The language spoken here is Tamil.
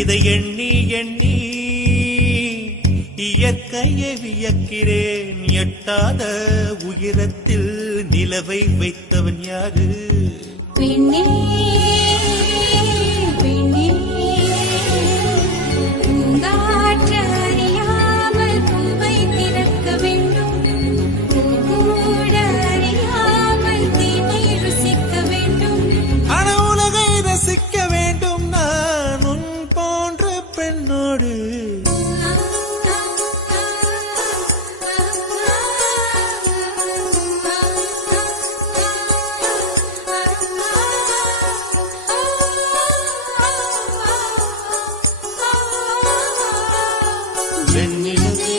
இதை எண்ணி எண்ணி இயற்கையை வியக்கிறேன். எட்டாத உயரத்தில் நிலவை வைத்தவன் யாரு? பெண்ணே பெண்ணே பூங்காற்று அறியாமல் பூவை திறக்க வேண்டும். பூக்கூட அறியாமல் தேனை ருசிக்க வேண்டும். அன உலகை ரசிக்க வேண்டும் நான் உன் போன்ற பெண்ணோடு. வெண்ணிலவே